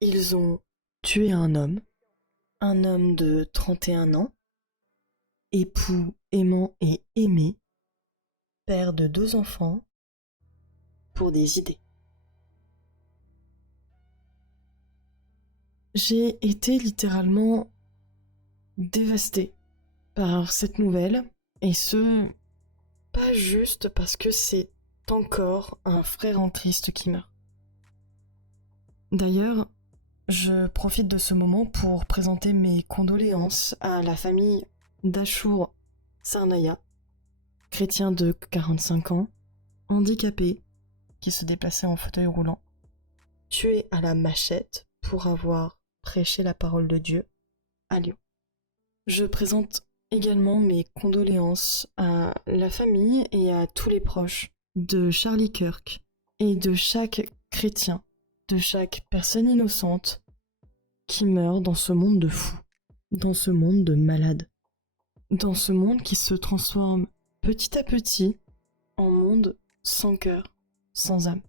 Ils ont tué un homme de 31 ans, époux aimant et aimé, père de 2 enfants, pour des idées. J'ai été littéralement dévastée par cette nouvelle, et ce, pas juste parce que c'est encore un frère en Christ qui meurt. D'ailleurs, je profite de ce moment pour présenter mes condoléances à la famille d'Achour Sarnaya, chrétien de 45 ans, handicapé, qui se déplaçait en fauteuil roulant, tué à la machette pour avoir prêché la parole de Dieu à Lyon. Je présente également mes condoléances à la famille et à tous les proches de Charlie Kirk et de chaque chrétien, de chaque personne innocente qui meurt dans ce monde de fous, dans ce monde de malades, dans ce monde qui se transforme petit à petit en monde sans cœur, sans âme.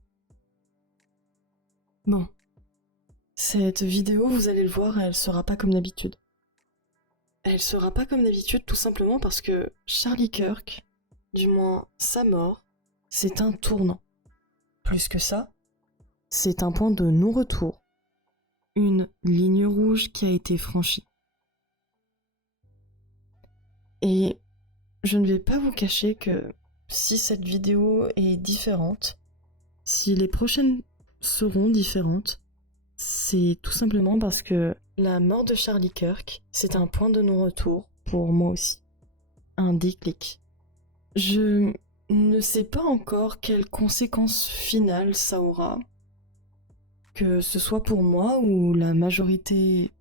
Bon, cette vidéo, vous allez le voir, elle sera pas comme d'habitude. Elle sera pas comme d'habitude tout simplement parce que Charlie Kirk, du moins sa mort, c'est un tournant. Plus que ça, c'est un point de non-retour. Une ligne rouge qui a été franchie. Et je ne vais pas vous cacher que si cette vidéo est différente, si les prochaines seront différentes, c'est tout simplement parce que la mort de Charlie Kirk, c'est un point de non-retour pour moi aussi. Un déclic. Je ne sais pas encore quelles conséquences finales ça aura, que ce soit pour moi ou la majorité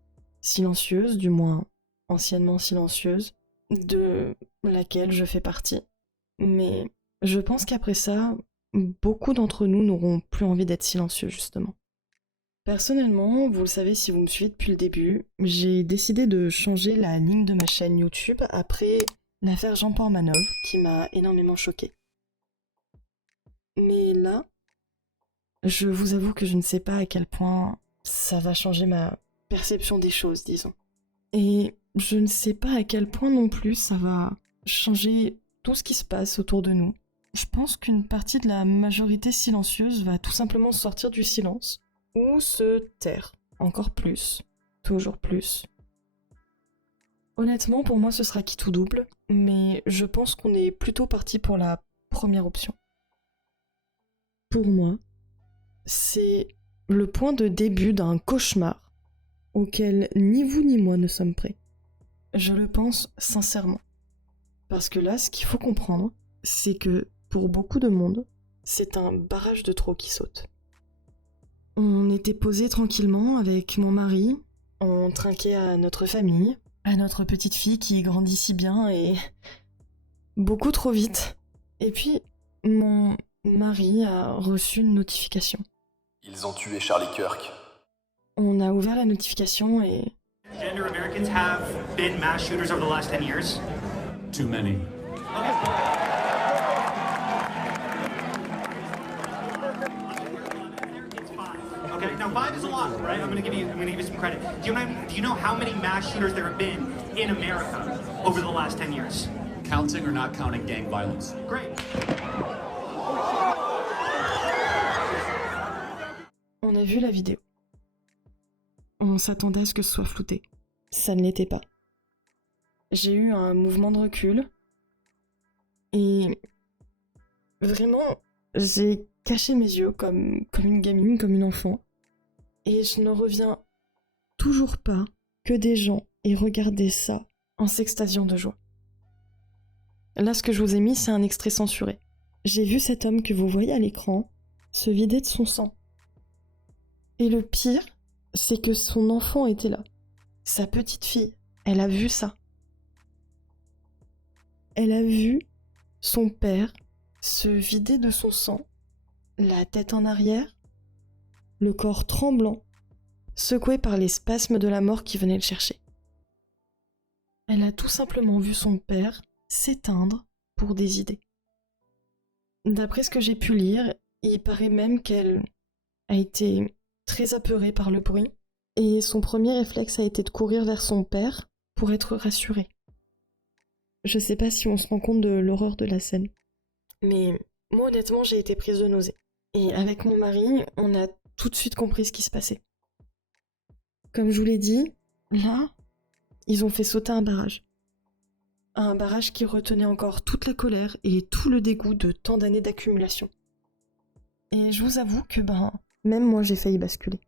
silencieuse, du moins anciennement silencieuse, de laquelle je fais partie. Mais je pense qu'après ça, beaucoup d'entre nous n'auront plus envie d'être silencieux, justement. Personnellement, vous le savez si vous me suivez depuis le début, j'ai décidé de changer la ligne de ma chaîne YouTube après l'affaire Jean Portmanov qui m'a énormément choquée. Mais là, je vous avoue que je ne sais pas à quel point ça va changer ma perception des choses, disons. Et je ne sais pas à quel point non plus ça va changer tout ce qui se passe autour de nous. Je pense qu'une partie de la majorité silencieuse va tout simplement sortir du silence ou se taire encore plus, toujours plus. Honnêtement, pour moi, ce sera qui tout double, mais je pense qu'on est plutôt parti pour la première option. Pour moi, c'est le point de début d'un cauchemar auquel ni vous ni moi ne sommes prêts. Je le pense sincèrement. Parce que là, ce qu'il faut comprendre, c'est que pour beaucoup de monde, c'est un barrage de trop qui saute. On était posés tranquillement avec mon mari, on trinquait à notre famille, à notre petite fille qui grandit si bien et beaucoup trop vite. Et puis, mon mari a reçu une notification. Ils ont tué Charlie Kirk. On a ouvert la notification et... Gender Americans have been mass shooters over the last 10 years? Too many. Okay, now 5 is a lot, right? I'm gonna give you some credit. Do you know how many mass shooters there have been in America over the last 10 years? Counting or not counting gang violence? Great. On a vu la vidéo. On s'attendait à ce que ce soit flouté. Ça ne l'était pas. J'ai eu un mouvement de recul. Et vraiment, j'ai caché mes yeux comme une gamine, comme une enfant. Et je ne reviens toujours pas que des gens aient regardé ça en s'extasiant de joie. Là, ce que je vous ai mis, c'est un extrait censuré. J'ai vu cet homme que vous voyez à l'écran se vider de son sang. Et le pire, c'est que son enfant était là. Sa petite fille, elle a vu ça. Elle a vu son père se vider de son sang, la tête en arrière, le corps tremblant, secoué par les spasmes de la mort qui venait le chercher. Elle a tout simplement vu son père s'éteindre pour des idées. D'après ce que j'ai pu lire, il paraît même qu'elle a été très apeuré par le bruit, et son premier réflexe a été de courir vers son père pour être rassuré. Je sais pas si on se rend compte de l'horreur de la scène. Mais moi honnêtement j'ai été prise de nausée. Et avec mon mari, on a tout de suite compris ce qui se passait. Comme je vous l'ai dit, là, ils ont fait sauter un barrage. Un barrage qui retenait encore toute la colère et tout le dégoût de tant d'années d'accumulation. Et je vous avoue que même moi j'ai failli basculer.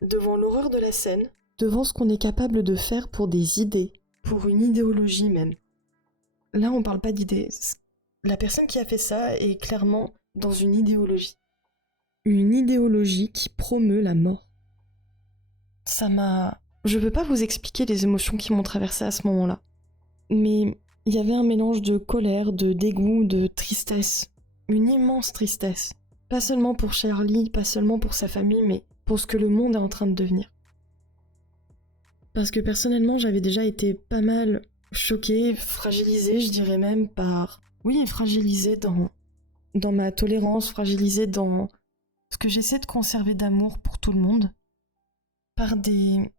Devant l'horreur de la scène, devant ce qu'on est capable de faire pour des idées, pour une idéologie même. Là on parle pas d'idées. La personne qui a fait ça est clairement dans une idéologie. Une idéologie qui promeut la mort. Ça m'a... Je peux pas vous expliquer les émotions qui m'ont traversée à ce moment-là. Mais il y avait un mélange de colère, de dégoût, de tristesse. Une immense tristesse. Pas seulement pour Charlie, pas seulement pour sa famille, mais pour ce que le monde est en train de devenir. Parce que personnellement, j'avais déjà été pas mal choquée, fragilisée, je dirais même par... Oui, fragilisée dans ma tolérance, fragilisée dans ce que j'essaie de conserver d'amour pour tout le monde, par des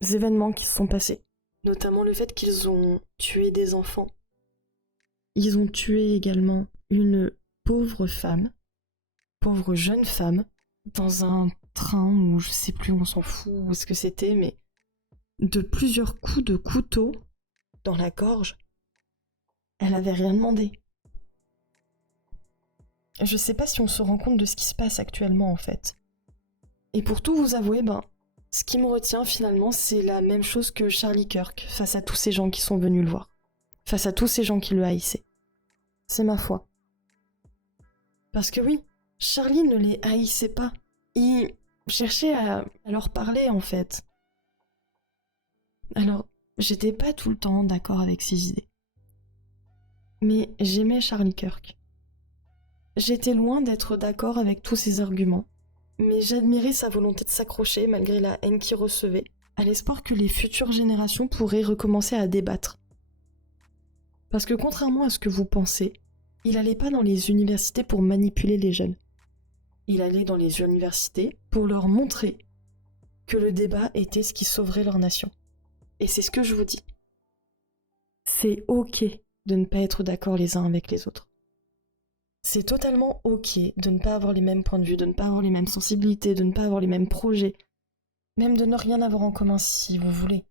événements qui se sont passés. Notamment le fait qu'ils ont tué des enfants. Ils ont tué également une pauvre femme, pauvre jeune femme, dans un train où je sais plus, on s'en fout où ce que c'était, mais de plusieurs coups de couteau dans la gorge. Elle avait rien demandé. Je sais pas si on se rend compte de ce qui se passe actuellement en fait. Et pour tout vous avouer, ce qui me retient finalement, c'est la même chose que Charlie Kirk face à tous ces gens qui sont venus le voir. Face à tous ces gens qui le haïssaient. C'est ma foi. Parce que oui, Charlie ne les haïssait pas. Il cherchait à leur parler en fait. Alors, j'étais pas tout le temps d'accord avec ses idées. Mais j'aimais Charlie Kirk. J'étais loin d'être d'accord avec tous ses arguments, mais j'admirais sa volonté de s'accrocher malgré la haine qu'il recevait, à l'espoir que les futures générations pourraient recommencer à débattre. Parce que contrairement à ce que vous pensez, il allait pas dans les universités pour manipuler les jeunes. Il allait dans les universités pour leur montrer que le débat était ce qui sauverait leur nation. Et c'est ce que je vous dis. C'est ok de ne pas être d'accord les uns avec les autres. C'est totalement ok de ne pas avoir les mêmes points de vue, de ne pas avoir les mêmes sensibilités, de ne pas avoir les mêmes projets, même de ne rien avoir en commun si vous voulez.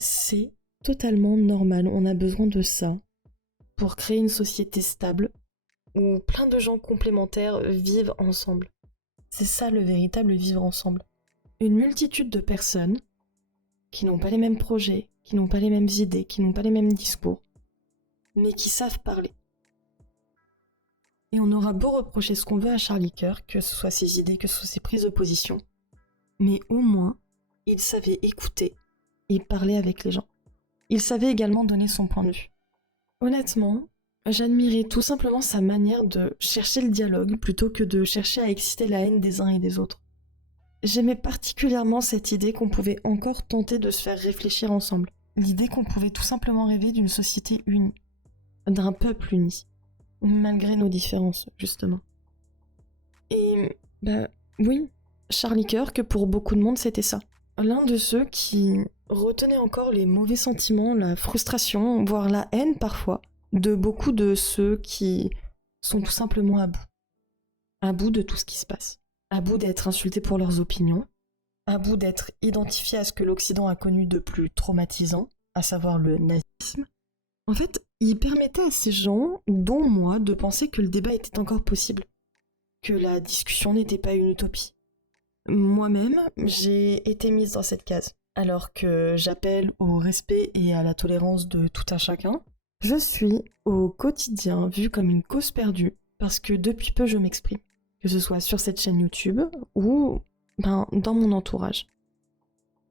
C'est totalement normal, on a besoin de ça pour créer une société stable où plein de gens complémentaires vivent ensemble. C'est ça le véritable vivre ensemble. Une multitude de personnes qui n'ont pas les mêmes projets, qui n'ont pas les mêmes idées, qui n'ont pas les mêmes discours, mais qui savent parler. Et on aura beau reprocher ce qu'on veut à Charlie Kirk, que ce soit ses idées, que ce soit ses prises de position, mais au moins, il savait écouter et parler avec les gens. Il savait également donner son point de vue. Honnêtement, j'admirais tout simplement sa manière de chercher le dialogue plutôt que de chercher à exciter la haine des uns et des autres. J'aimais particulièrement cette idée qu'on pouvait encore tenter de se faire réfléchir ensemble. L'idée qu'on pouvait tout simplement rêver d'une société unie, d'un peuple uni. Malgré nos différences, justement. Et, oui, Charlie Kirk, pour beaucoup de monde, c'était ça. L'un de ceux qui retenait encore les mauvais sentiments, la frustration, voire la haine parfois, de beaucoup de ceux qui sont tout simplement à bout. À bout de tout ce qui se passe. À bout d'être insultés pour leurs opinions. À bout d'être identifiés à ce que l'Occident a connu de plus traumatisant, à savoir le nazisme. En fait, il permettait à ces gens, dont moi, de penser que le débat était encore possible, que la discussion n'était pas une utopie. Moi-même, j'ai été mise dans cette case, alors que j'appelle au respect et à la tolérance de tout un chacun. Je suis, au quotidien, vue comme une cause perdue, parce que depuis peu je m'exprime, que ce soit sur cette chaîne YouTube ou dans mon entourage.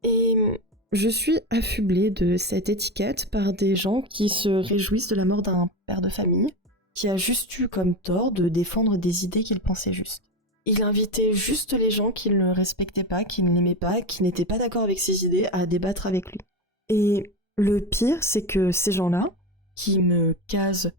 Et je suis affublée de cette étiquette par des gens qui se réjouissent de la mort d'un père de famille, qui a juste eu comme tort de défendre des idées qu'il pensait justes. Il invitait juste les gens qui ne le respectaient pas, qui ne l'aimaient pas, qui n'étaient pas d'accord avec ses idées à débattre avec lui. Et le pire, c'est que ces gens-là, qui me casent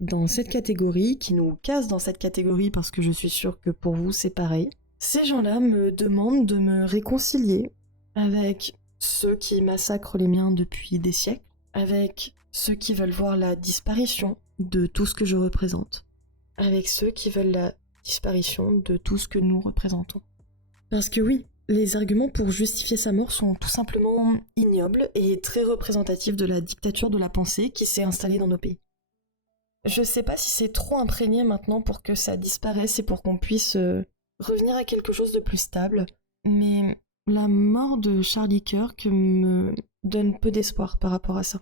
dans cette catégorie, qui nous casent dans cette catégorie parce que je suis sûre que pour vous c'est pareil, Ces gens-là me demandent de me réconcilier avec ceux qui massacrent les miens depuis des siècles, avec ceux qui veulent voir la disparition de tout ce que je représente, avec ceux qui veulent la disparition de tout ce que nous représentons. Parce que oui, les arguments pour justifier sa mort sont tout simplement ignobles et très représentatifs de la dictature de la pensée qui s'est installée dans nos pays. Je sais pas si c'est trop imprégné maintenant pour que ça disparaisse et pour qu'on puisse revenir à quelque chose de plus stable, mais la mort de Charlie Kirk me donne peu d'espoir par rapport à ça.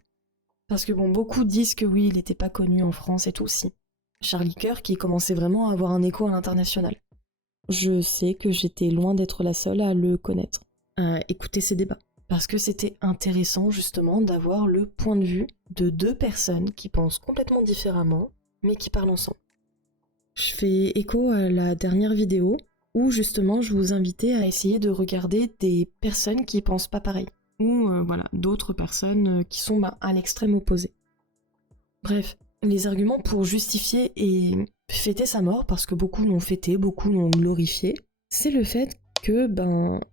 Parce que bon, beaucoup disent que oui, il n'était pas connu en France et tout, si. Charlie Kirk, qui commençait vraiment à avoir un écho à l'international. Je sais que j'étais loin d'être la seule à le connaître, à écouter ces débats. Parce que c'était intéressant justement d'avoir le point de vue de deux personnes qui pensent complètement différemment, mais qui parlent ensemble. Je fais écho à la dernière vidéo où justement je vous invitais à essayer de regarder des personnes qui pensent pas pareil. Ou voilà, d'autres personnes qui sont à l'extrême opposé. Bref, les arguments pour justifier et fêter sa mort, parce que beaucoup l'ont fêté, beaucoup l'ont glorifié, c'est le fait que,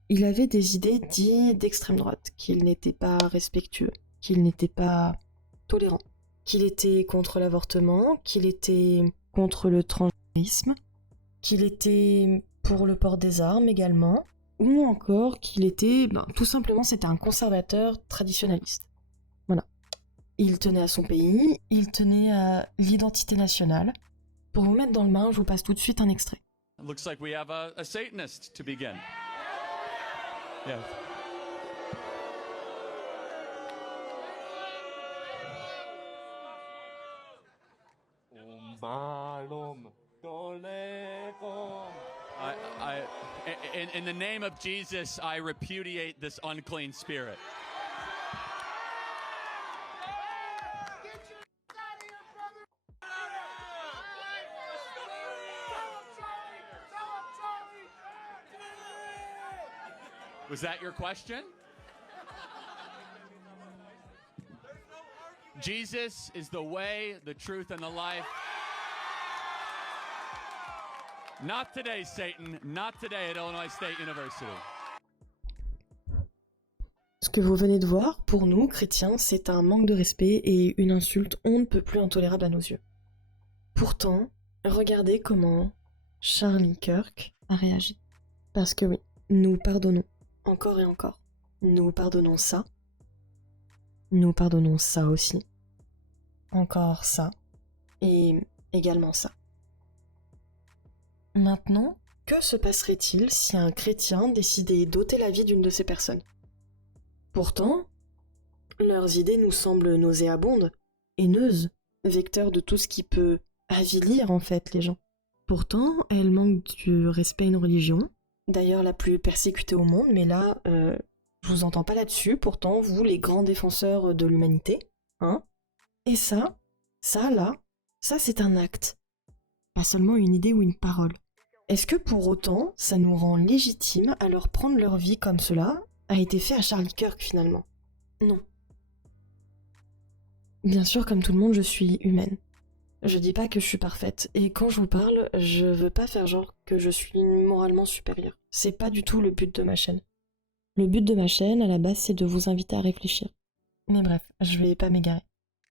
il avait des idées dites d'extrême droite, qu'il n'était pas respectueux, qu'il n'était pas tolérant, qu'il était contre l'avortement, qu'il était contre le transgénisme, qu'il était pour le port des armes également, ou encore qu'il était, tout simplement, c'était un conservateur traditionnaliste. Voilà. Il tenait à son pays, il tenait à l'identité nationale. Pour vous mettre dans le bain, je vous passe tout de suite un extrait. It looks like we have a Satanist to begin. Yeah. In the name of Jesus, I repudiate this unclean spirit. Was that your question? Jesus is the way, the truth, and the life. Not today, Satan. Not today at Illinois State University. Ce que vous venez de voir, pour nous, chrétiens, c'est un manque de respect et une insulte on ne peut plus intolérable à nos yeux. Pourtant, regardez comment Charlie Kirk a réagi. Parce que oui, nous pardonnons. Encore et encore. Nous pardonnons ça. Nous pardonnons ça aussi. Encore ça. Et également ça. Maintenant, que se passerait-il si un chrétien décidait d'ôter la vie d'une de ces personnes ? Pourtant, leurs idées nous semblent nauséabondes, haineuses, vecteurs de tout ce qui peut avilir en fait les gens. Pourtant, elles manquent du respect à une religion, d'ailleurs la plus persécutée au monde, mais là, je vous entends pas là-dessus, pourtant, vous, les grands défenseurs de l'humanité, hein ? Et ça, c'est un acte, pas seulement une idée ou une parole. Est-ce que pour autant, ça nous rend légitime à leur prendre leur vie comme cela a été fait à Charlie Kirk finalement ? Non. Bien sûr, comme tout le monde, je suis humaine. Je dis pas que je suis parfaite, et quand je vous parle, je veux pas faire genre que je suis moralement supérieure. C'est pas du tout le but de ma chaîne. Le but de ma chaîne, à la base, c'est de vous inviter à réfléchir. Mais bref, je vais pas m'égarer.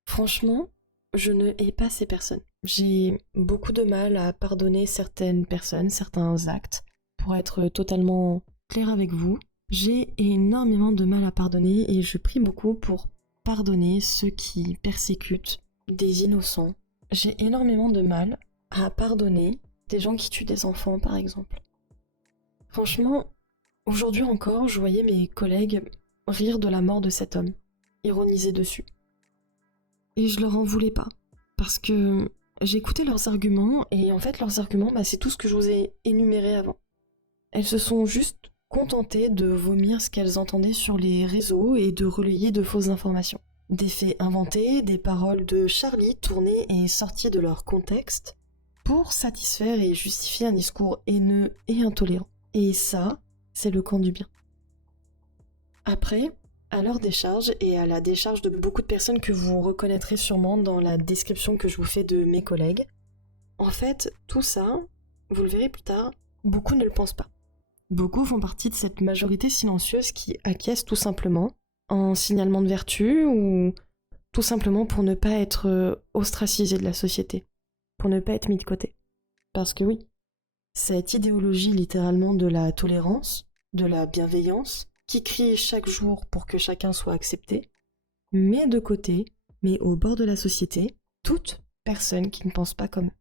Franchement, je ne hais pas ces personnes. J'ai beaucoup de mal à pardonner certaines personnes, certains actes. Pour être totalement clair avec vous, j'ai énormément de mal à pardonner et je prie beaucoup pour pardonner ceux qui persécutent des innocents. J'ai énormément de mal à pardonner des gens qui tuent des enfants, par exemple. Franchement, aujourd'hui encore, je voyais mes collègues rire de la mort de cet homme, ironiser dessus. Et je leur en voulais pas, parce que j'ai écouté leurs arguments, et en fait leurs arguments, c'est tout ce que je vous ai énuméré avant. Elles se sont juste contentées de vomir ce qu'elles entendaient sur les réseaux et de relayer de fausses informations. Des faits inventés, des paroles de Charlie tournées et sorties de leur contexte pour satisfaire et justifier un discours haineux et intolérant. Et ça, c'est le camp du bien. Après, à leur décharge et à la décharge de beaucoup de personnes que vous reconnaîtrez sûrement dans la description que je vous fais de mes collègues, en fait, tout ça, vous le verrez plus tard, beaucoup ne le pensent pas. Beaucoup font partie de cette majorité silencieuse qui acquiesce tout simplement en signalement de vertu ou tout simplement pour ne pas être ostracisé de la société, pour ne pas être mis de côté. Parce que oui, cette idéologie littéralement de la tolérance, de la bienveillance, qui crie chaque jour pour que chacun soit accepté, met de côté, met au bord de la société, toute personne qui ne pense pas comme eux.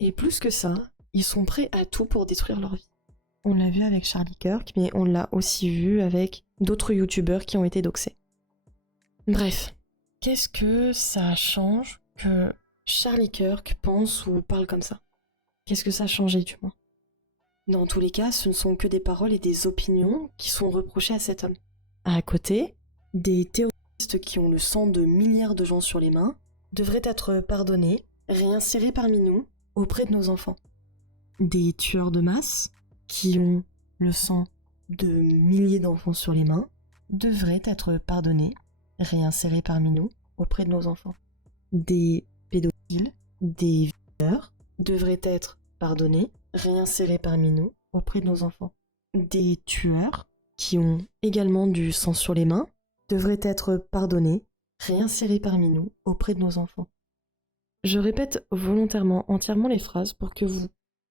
Et plus que ça, ils sont prêts à tout pour détruire leur vie. On l'a vu avec Charlie Kirk, mais on l'a aussi vu avec d'autres youtubeurs qui ont été doxés. Bref, qu'est-ce que ça change que Charlie Kirk pense ou parle comme ça? Qu'est-ce que ça a changé du moins? Dans tous les cas, ce ne sont que des paroles et des opinions qui sont reprochées à cet homme. À côté, des terroristes qui ont le sang de milliards de gens sur les mains devraient être pardonnés, réinsérés parmi nous, auprès de nos enfants. Des tueurs de masse qui ont le sang de milliers d'enfants sur les mains devraient être pardonnés, réinsérés parmi nous, auprès de nos enfants. Des pédophiles, des violeurs devraient être pardonnés, réinsérés parmi nous, auprès de nos enfants. Des tueurs qui ont également du sang sur les mains devraient être pardonnés, réinsérés parmi nous, auprès de nos enfants. Je répète volontairement entièrement les phrases pour que vous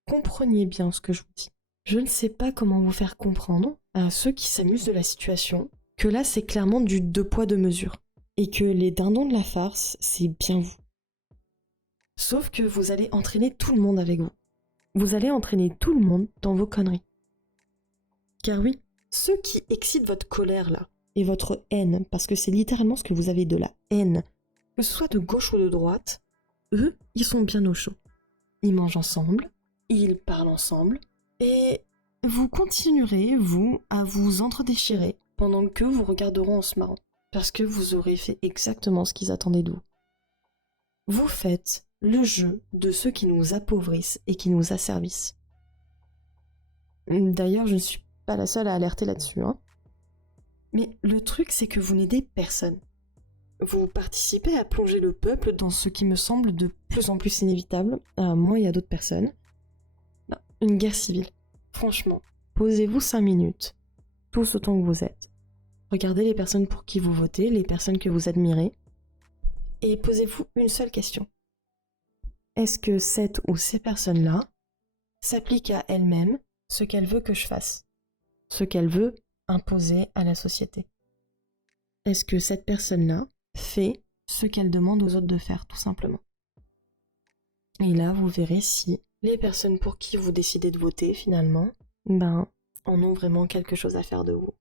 compreniez bien ce que je vous dis. Je ne sais pas comment vous faire comprendre à ceux qui s'amusent de la situation que là c'est clairement du 2 poids 2 mesures et que les dindons de la farce, c'est bien vous. Sauf que vous allez entraîner tout le monde avec vous. Vous allez entraîner tout le monde dans vos conneries. Car oui, ceux qui excitent votre colère là, et votre haine, parce que c'est littéralement ce que vous avez, de la haine, que ce soit de gauche ou de droite, eux, ils sont bien au chaud. Ils mangent ensemble, ils parlent ensemble, et vous continuerez, vous, à vous entredéchirer pendant que vous regarderont en se marrant, parce que vous aurez fait exactement ce qu'ils attendaient de vous. Vous faites le jeu de ceux qui nous appauvrissent et qui nous asservissent. D'ailleurs, je ne suis pas la seule à alerter là-dessus, hein. Mais le truc, c'est que vous n'aidez personne. Vous participez à plonger le peuple dans ce qui me semble de plus en plus inévitable, à moi et à d'autres personnes. Une guerre civile. Franchement, posez-vous 5 minutes, tous autant que vous êtes. Regardez les personnes pour qui vous votez, les personnes que vous admirez, et posez-vous une seule question. Est-ce que cette ou ces personnes-là s'appliquent à elles-mêmes ce qu'elles veulent que je fasse? Ce qu'elles veulent imposer à la société? Est-ce que cette personne-là fait ce qu'elle demande aux autres de faire, tout simplement? Et là, vous verrez si les personnes pour qui vous décidez de voter, finalement, en ont vraiment quelque chose à faire de vous.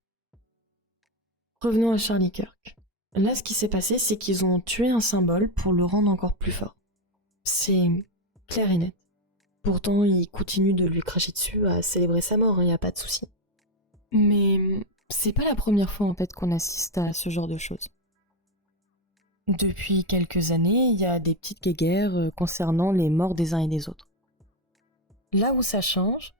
Revenons à Charlie Kirk. Là, ce qui s'est passé, c'est qu'ils ont tué un symbole pour le rendre encore plus fort. C'est clair et net. Pourtant, ils continuent de lui cracher dessus, à célébrer sa mort, il n'y a pas de souci. Mais c'est pas la première fois, en fait, qu'on assiste à ce genre de choses. Depuis quelques années, il y a des petites guéguerres concernant les morts des uns et des autres. Là où ça change,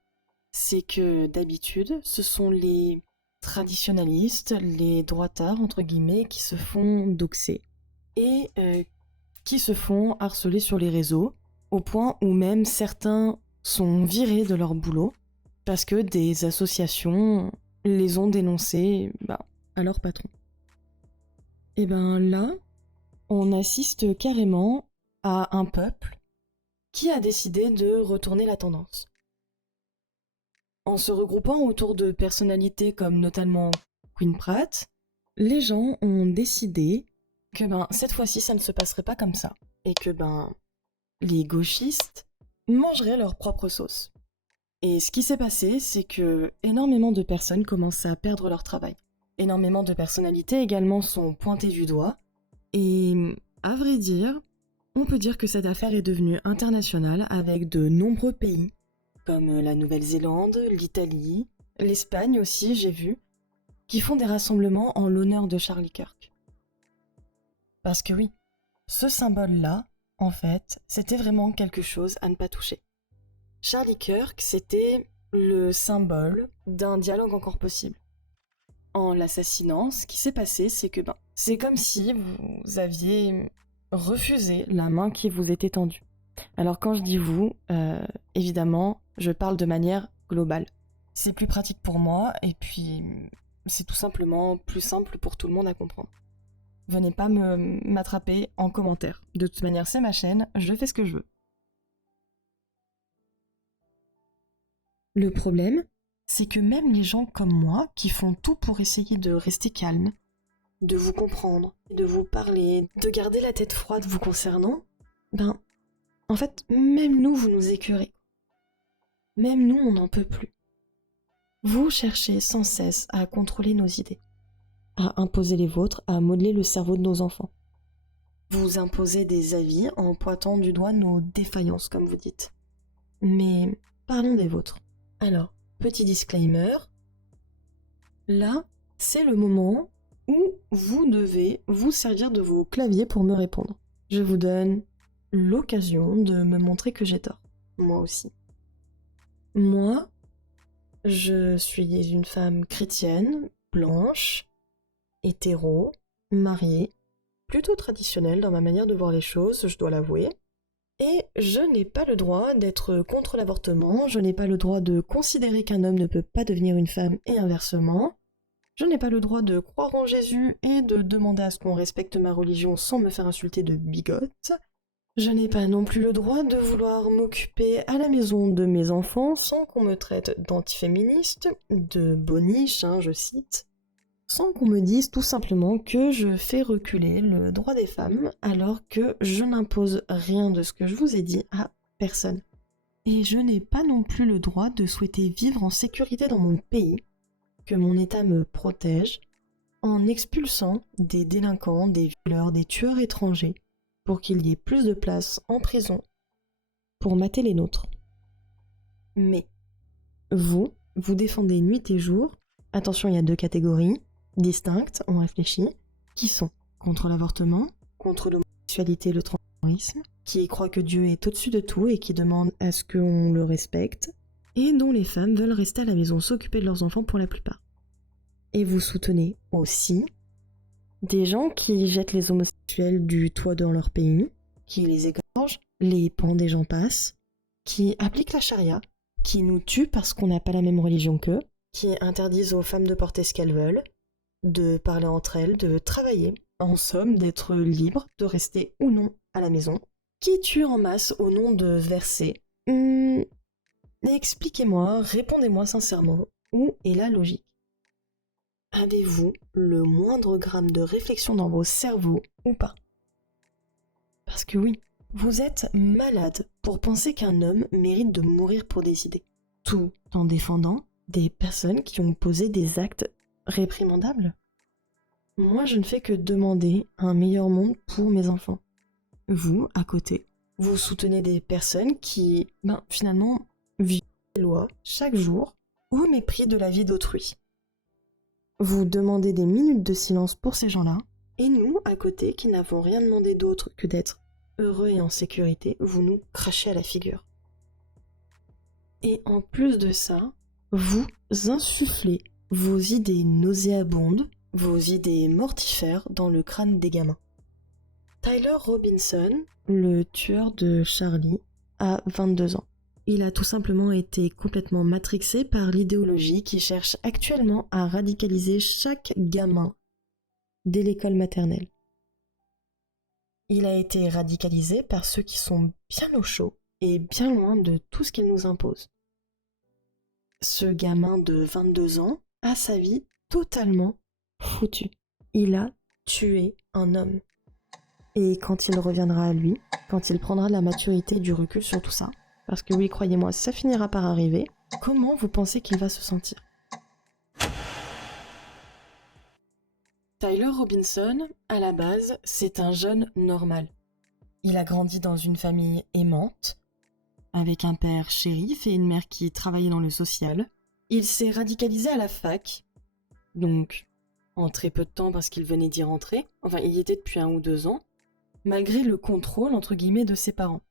c'est que d'habitude, ce sont les traditionalistes, les droitards, entre guillemets, qui se font doxer et qui se font harceler sur les réseaux, au point où même certains sont virés de leur boulot parce que des associations les ont dénoncés à leur patron. Et là, on assiste carrément à un peuple qui a décidé de retourner la tendance. En se regroupant autour de personnalités comme notamment Queen Pratt, les gens ont décidé que cette fois-ci ça ne se passerait pas comme ça, et que les gauchistes mangeraient leur propre sauce. Et ce qui s'est passé, c'est que énormément de personnes commencent à perdre leur travail. Énormément de personnalités également sont pointées du doigt, et à vrai dire, on peut dire que cette affaire est devenue internationale avec de nombreux pays, comme la Nouvelle-Zélande, l'Italie, l'Espagne aussi, j'ai vu, qui font des rassemblements en l'honneur de Charlie Kirk. Parce que oui, ce symbole-là, en fait, c'était vraiment quelque chose à ne pas toucher. Charlie Kirk, c'était le symbole d'un dialogue encore possible. En l'assassinant, ce qui s'est passé, c'est que c'est comme si vous aviez refusé la main qui vous était tendue. Alors quand je dis vous, évidemment, je parle de manière globale. C'est plus pratique pour moi, et puis c'est tout simplement plus simple pour tout le monde à comprendre. Venez pas m'attraper en commentaire. De toute manière, c'est ma chaîne, je fais ce que je veux. Le problème, c'est que même les gens comme moi, qui font tout pour essayer de rester calme, de vous comprendre, de vous parler, de garder la tête froide vous concernant, en fait, même nous, vous nous écœurez. Même nous, on n'en peut plus. Vous cherchez sans cesse à contrôler nos idées, à imposer les vôtres, à modeler le cerveau de nos enfants. Vous imposez des avis en pointant du doigt nos défaillances, comme vous dites. Mais parlons des vôtres. Alors, petit disclaimer, là, c'est le moment où vous devez vous servir de vos claviers pour me répondre. Je vous donne l'occasion de me montrer que j'ai tort. Moi aussi. Moi, je suis une femme chrétienne, blanche, hétéro, mariée, plutôt traditionnelle dans ma manière de voir les choses, je dois l'avouer. Et je n'ai pas le droit d'être contre l'avortement, je n'ai pas le droit de considérer qu'un homme ne peut pas devenir une femme et inversement. Je n'ai pas le droit de croire en Jésus et de demander à ce qu'on respecte ma religion sans me faire insulter de bigote. Je n'ai pas non plus le droit de vouloir m'occuper à la maison de mes enfants sans qu'on me traite d'antiféministe, de boniche, je cite, sans qu'on me dise tout simplement que je fais reculer le droit des femmes alors que je n'impose rien de ce que je vous ai dit à personne. Et je n'ai pas non plus le droit de souhaiter vivre en sécurité dans mon pays, que mon État me protège, en expulsant des délinquants, des violeurs, des tueurs étrangers, pour qu'il y ait plus de place en prison pour mater les nôtres. Mais vous défendez nuit et jour, attention, il y a 2 catégories distinctes, on réfléchit, qui sont contre l'avortement, contre l'homosexualité et le transgenrisme, qui croient que Dieu est au-dessus de tout et qui demandent à ce qu'on le respecte, et dont les femmes veulent rester à la maison s'occuper de leurs enfants pour la plupart. Et vous soutenez aussi des gens qui jettent les homosexuels du toit dans leur pays, qui les égorgent, les pendent et j'en passe, qui appliquent la charia, qui nous tuent parce qu'on n'a pas la même religion qu'eux, qui interdisent aux femmes de porter ce qu'elles veulent, de parler entre elles, de travailler, en somme d'être libres, de rester ou non à la maison, qui tuent en masse au nom de versets. Expliquez-moi, répondez-moi sincèrement, où est la logique ? Avez-vous le moindre gramme de réflexion dans vos cerveaux ou pas ? Parce que oui, vous êtes malade pour penser qu'un homme mérite de mourir pour des idées, tout en défendant des personnes qui ont posé des actes réprimandables. Moi, je ne fais que demander un meilleur monde pour mes enfants. Vous, à côté, vous soutenez des personnes qui, finalement, vivent les lois chaque jour au mépris de la vie d'autrui. Vous demandez des minutes de silence pour ces gens-là, et nous, à côté, qui n'avons rien demandé d'autre que d'être heureux et en sécurité, vous nous crachez à la figure. Et en plus de ça, vous insufflez vos idées nauséabondes, vos idées mortifères dans le crâne des gamins. Tyler Robinson, le tueur de Charlie, a 22 ans. Il a tout simplement été complètement matrixé par l'idéologie qui cherche actuellement à radicaliser chaque gamin dès l'école maternelle. Il a été radicalisé par ceux qui sont bien au chaud et bien loin de tout ce qu'il nous impose. Ce gamin de 22 ans a sa vie totalement foutue. Il a tué un homme. Et quand il reviendra à lui, quand il prendra de la maturité et du recul sur tout ça, parce que oui, croyez-moi, ça finira par arriver, comment vous pensez qu'il va se sentir ? Tyler Robinson, à la base, c'est un jeune normal. Il a grandi dans une famille aimante, avec un père shérif et une mère qui travaillait dans le social. Il s'est radicalisé à la fac, donc en très peu de temps parce qu'il venait d'y rentrer, enfin il y était depuis 1 ou 2 ans, malgré le contrôle entre guillemets de ses parents.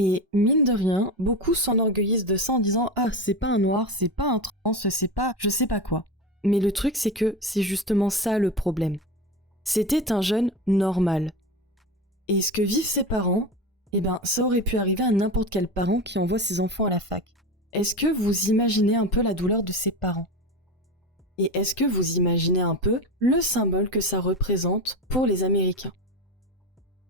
Et mine de rien, beaucoup s'enorgueillissent de ça en disant « Ah, c'est pas un noir, c'est pas un trans, c'est pas je sais pas quoi ». Mais le truc, c'est que c'est justement ça le problème. C'était un jeune normal. Et ce que vivent ses parents, ça aurait pu arriver à n'importe quel parent qui envoie ses enfants à la fac. Est-ce que vous imaginez un peu la douleur de ses parents? Et est-ce que vous imaginez un peu le symbole que ça représente pour les Américains?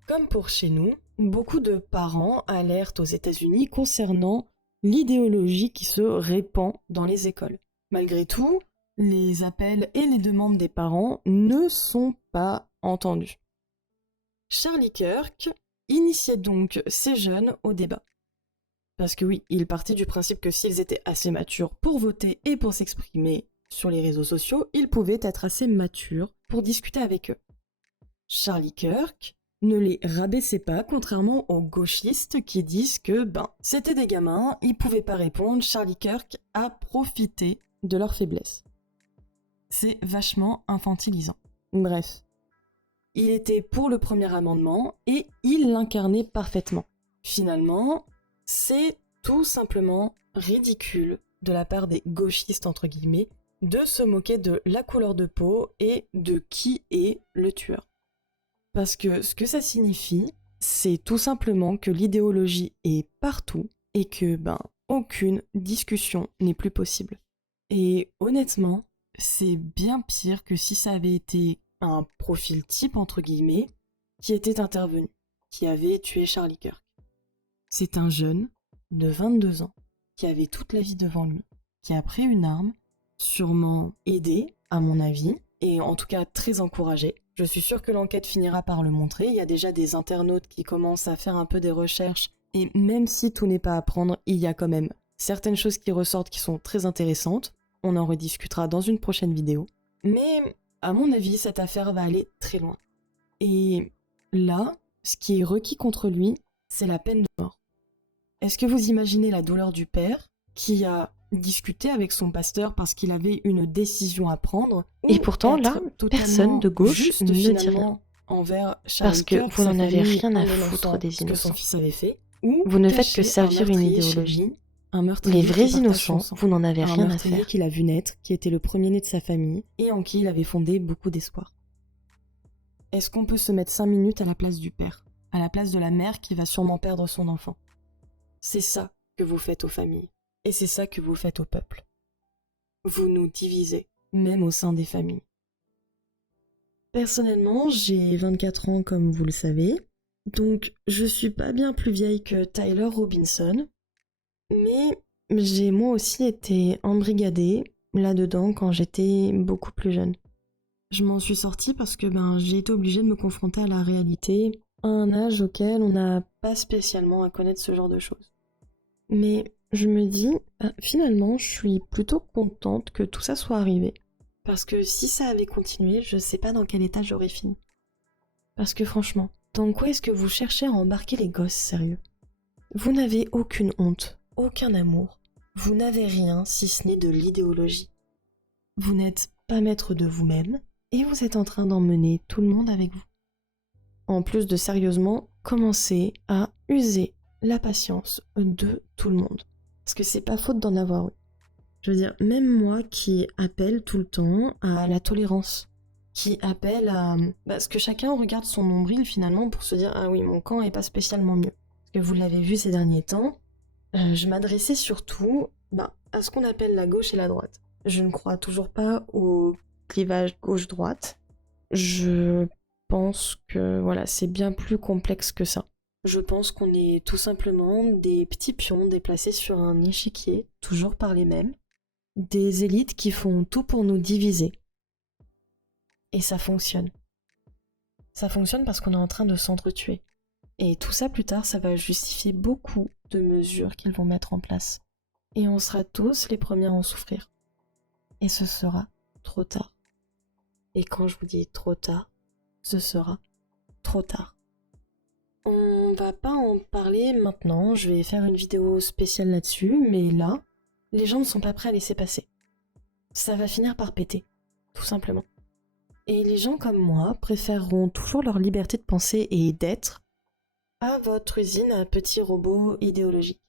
Comme pour chez nous, beaucoup de parents alertent aux États-Unis concernant l'idéologie qui se répand dans les écoles. Malgré tout, les appels et les demandes des parents ne sont pas entendus. Charlie Kirk initiait donc ces jeunes au débat. Parce que oui, il partait du principe que s'ils étaient assez matures pour voter et pour s'exprimer sur les réseaux sociaux, ils pouvaient être assez matures pour discuter avec eux. Charlie Kirk ne les rabaissait pas, contrairement aux gauchistes qui disent que c'était des gamins, ils pouvaient pas répondre, Charlie Kirk a profité de leur faiblesse. C'est vachement infantilisant. Bref. Il était pour le premier amendement et il l'incarnait parfaitement. Finalement, c'est tout simplement ridicule de la part des gauchistes entre guillemets de se moquer de la couleur de peau et de qui est le tueur. Parce que ce que ça signifie, c'est tout simplement que l'idéologie est partout et que aucune discussion n'est plus possible. Et honnêtement, c'est bien pire que si ça avait été un profil type entre guillemets qui était intervenu, qui avait tué Charlie Kirk. C'est un jeune de 22 ans qui avait toute la vie devant lui, qui a pris une arme, sûrement aidé, à mon avis, et en tout cas très encouragé. Je suis sûre que l'enquête finira par le montrer. Il y a déjà des internautes qui commencent à faire un peu des recherches, et même si tout n'est pas à prendre, il y a quand même certaines choses qui ressortent qui sont très intéressantes. On en rediscutera dans une prochaine vidéo. Mais à mon avis, cette affaire va aller très loin. Et là, ce qui est requis contre lui, c'est la peine de mort. Est-ce que vous imaginez la douleur du père qui a discuté avec son pasteur parce qu'il avait une décision à prendre? Et pourtant, là, personne de gauche ne dit rien. Parce que vous n'en avez rien à foutre des innocents. Son fils avait fait, vous ne faites que servir une idéologie. Les vrais innocents, vous n'en avez rien à faire. Qu'il a vu naître, qui était le premier-né de sa famille et en qui il avait fondé beaucoup d'espoir. Est-ce qu'on peut se mettre 5 minutes à la place du père, à la place de la mère qui va sûrement perdre son enfant? C'est ça que vous faites aux familles, et c'est ça que vous faites au peuple. Vous nous divisez, même au sein des familles. Personnellement, j'ai 24 ans comme vous le savez, donc je suis pas bien plus vieille que Tyler Robinson, mais j'ai moi aussi été embrigadée là-dedans quand j'étais beaucoup plus jeune. Je m'en suis sortie parce que j'ai été obligée de me confronter à la réalité à un âge auquel on n'a pas spécialement à connaître ce genre de choses. Mais je me dis, finalement, je suis plutôt contente que tout ça soit arrivé. Parce que si ça avait continué, je sais pas dans quel état j'aurais fini. Parce que franchement, dans quoi est-ce que vous cherchez à embarquer les gosses, sérieux? Vous n'avez aucune honte, aucun amour. Vous n'avez rien si ce n'est de l'idéologie. Vous n'êtes pas maître de vous-même et vous êtes en train d'emmener tout le monde avec vous. En plus de sérieusement commencer à user la patience de tout le monde. Parce que c'est pas faute d'en avoir eu. Je veux dire, même moi qui appelle tout le temps à la tolérance, qui appelle à ce que chacun regarde son nombril finalement pour se dire « Ah oui, mon camp est pas spécialement mieux ». Parce que vous l'avez vu ces derniers temps, je m'adressais surtout à ce qu'on appelle la gauche et la droite. Je ne crois toujours pas au clivage gauche-droite. Je pense que c'est bien plus complexe que ça. Je pense qu'on est tout simplement des petits pions déplacés sur un échiquier, toujours par les mêmes. Des élites qui font tout pour nous diviser. Et ça fonctionne. Ça fonctionne parce qu'on est en train de s'entretuer. Et tout ça plus tard, ça va justifier beaucoup de mesures qu'ils vont mettre en place. Et on sera tous les premiers à en souffrir. Et ce sera trop tard. Et quand je vous dis trop tard, ce sera trop tard. On va pas en parler maintenant, je vais faire une vidéo spéciale là-dessus, mais là, les gens ne sont pas prêts à laisser passer. Ça va finir par péter, tout simplement. Et les gens comme moi préféreront toujours leur liberté de penser et d'être à votre usine à petits robots idéologiques.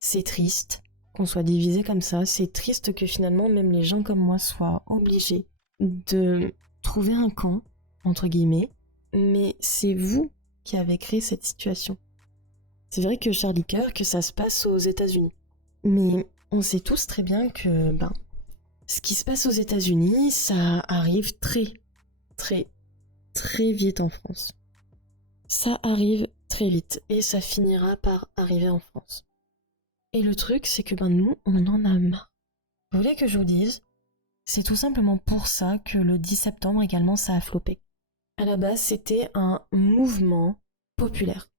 C'est triste qu'on soit divisé comme ça, c'est triste que finalement même les gens comme moi soient obligés de trouver un camp, entre guillemets, mais c'est vous qui avez créé cette situation. C'est vrai que Charlie Kirk, ça se passe aux États-Unis. Mais on sait tous très bien que ce qui se passe aux États-Unis, ça arrive très, très, très vite en France. Ça arrive très vite et ça finira par arriver en France. Et le truc, c'est que nous, on en a marre. Vous voulez que je vous dise? C'est tout simplement pour ça que le 10 septembre également, ça a floppé. À la base, c'était un mouvement populaire.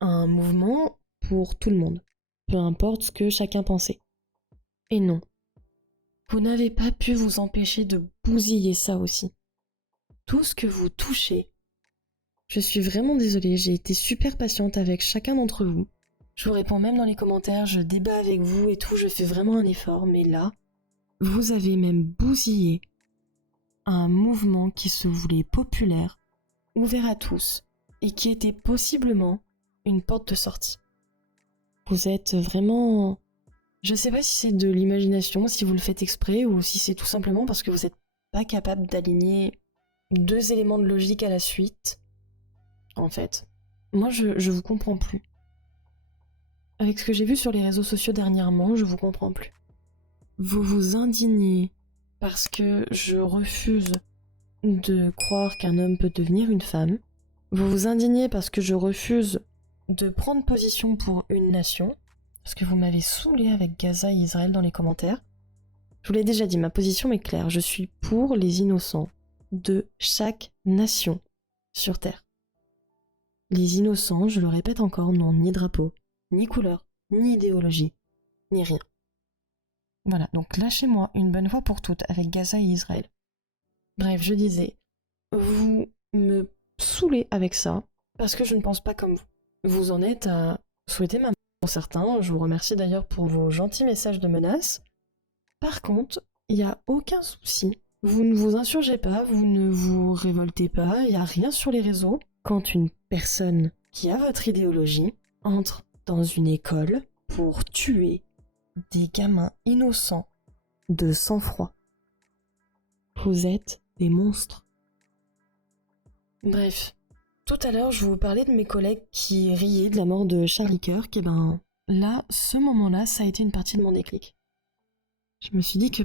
Un mouvement pour tout le monde. Peu importe ce que chacun pensait. Et non. Vous n'avez pas pu vous empêcher de bousiller ça aussi. Tout ce que vous touchez. Je suis vraiment désolée, j'ai été super patiente avec chacun d'entre vous. Je vous réponds même dans les commentaires, je débat avec vous et tout, je fais vraiment un effort, mais là, vous avez même bousillé un mouvement qui se voulait populaire, ouvert à tous, et qui était possiblement une porte de sortie. Vous êtes vraiment... Je sais pas si c'est de l'imagination, si vous le faites exprès, ou si c'est tout simplement parce que vous n'êtes pas capable d'aligner 2 éléments de logique à la suite. En fait, moi je vous comprends plus. Avec ce que j'ai vu sur les réseaux sociaux dernièrement, je vous comprends plus. Vous vous indignez parce que je refuse de croire qu'un homme peut devenir une femme. Vous vous indignez parce que je refuse de prendre position pour une nation. Parce que vous m'avez saoulé avec Gaza et Israël dans les commentaires. Je vous l'ai déjà dit, ma position est claire. Je suis pour les innocents de chaque nation sur Terre. Les innocents, je le répète encore, n'ont ni drapeau, ni couleur, ni idéologie, ni rien. Voilà, donc lâchez-moi une bonne fois pour toutes avec Gaza et Israël. Bref, je disais, vous me saoulez avec ça parce que je ne pense pas comme vous. Vous en êtes à souhaiter ma mort pour certains, je vous remercie d'ailleurs pour vos gentils messages de menaces. Par contre, il n'y a aucun souci. Vous ne vous insurgez pas, vous ne vous révoltez pas, il n'y a rien sur les réseaux. Quand une personne qui a votre idéologie entre dans une école pour tuer des gamins innocents de sang-froid, vous êtes des monstres. Bref, tout à l'heure je vous parlais de mes collègues qui riaient de la mort de Charlie Kirk, et là, ce moment-là, ça a été une partie de mon déclic. Je me suis dit que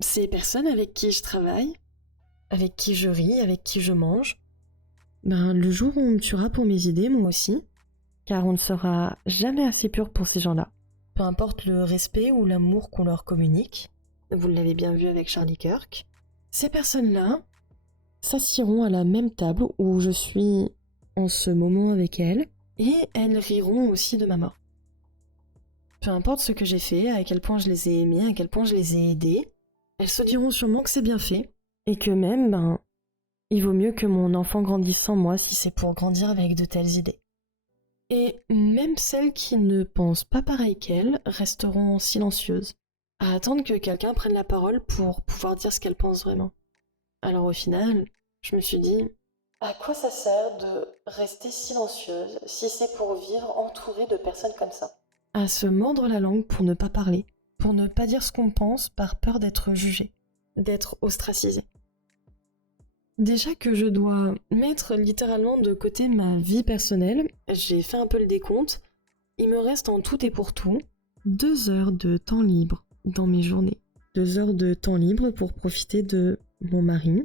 ces personnes avec qui je travaille, avec qui je ris, avec qui je mange, le jour où on me tuera pour mes idées, moi aussi, car on ne sera jamais assez pur pour ces gens-là. Peu importe le respect ou l'amour qu'on leur communique, vous l'avez bien vu avec Charlie Kirk, ces personnes-là s'assieront à la même table où je suis en ce moment avec elles, et elles riront aussi de ma mort. Peu importe ce que j'ai fait, à quel point je les ai aimées, à quel point je les ai aidées, elles se diront sûrement que c'est bien fait, et que même, il vaut mieux que mon enfant grandisse sans moi si c'est pour grandir avec de telles idées. Et même celles qui ne pensent pas pareil qu'elles resteront silencieuses, à attendre que quelqu'un prenne la parole pour pouvoir dire ce qu'elles pensent vraiment. Alors au final, je me suis dit, à quoi ça sert de rester silencieuse si c'est pour vivre entourée de personnes comme ça? À se mordre la langue pour ne pas parler, pour ne pas dire ce qu'on pense par peur d'être jugé, d'être ostracisé. Déjà que je dois mettre littéralement de côté ma vie personnelle, j'ai fait un peu le décompte, il me reste en tout et pour tout 2 heures de temps libre dans mes journées. 2 heures de temps libre pour profiter de mon mari.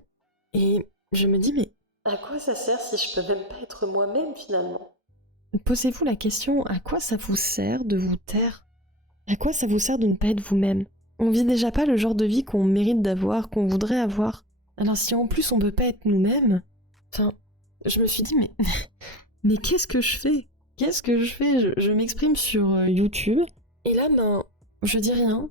Et je me dis, mais à quoi ça sert si je peux même pas être moi-même finalement? Posez-vous la question, à quoi ça vous sert de vous taire? À quoi ça vous sert de ne pas être vous-même? On vit déjà pas le genre de vie qu'on mérite d'avoir, qu'on voudrait avoir. Alors si en plus on peut pas être nous-mêmes, je me suis dit, mais qu'est-ce que je fais? Qu'est-ce que je fais? Je m'exprime sur YouTube, et là, je dis rien.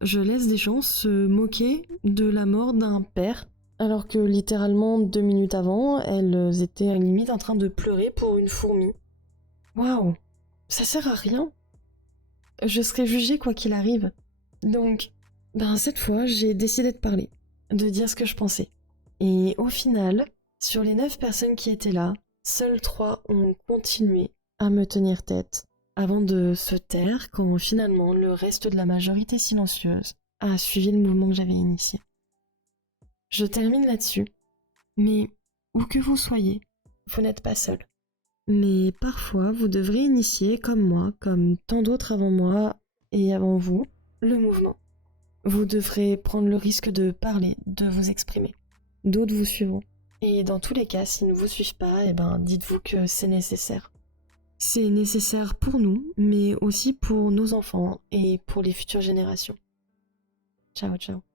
Je laisse des gens se moquer de la mort d'un père, alors que littéralement 2 minutes avant, elles étaient à la limite en train de pleurer pour une fourmi. Waouh, ça sert à rien. Je serai jugée quoi qu'il arrive. Donc, cette fois, j'ai décidé de parler, de dire ce que je pensais. Et au final, sur les 9 personnes qui étaient là, seules 3 ont continué à me tenir tête, avant de se taire quand finalement le reste de la majorité silencieuse a suivi le mouvement que j'avais initié. Je termine là-dessus, mais où que vous soyez, vous n'êtes pas seul. Mais parfois, vous devrez initier comme moi, comme tant d'autres avant moi et avant vous, le mouvement. Vous devrez prendre le risque de parler, de vous exprimer. D'autres vous suivront. Et dans tous les cas, s'ils ne vous suivent pas, dites-vous que c'est nécessaire. C'est nécessaire pour nous, mais aussi pour nos enfants et pour les futures générations. Ciao, ciao.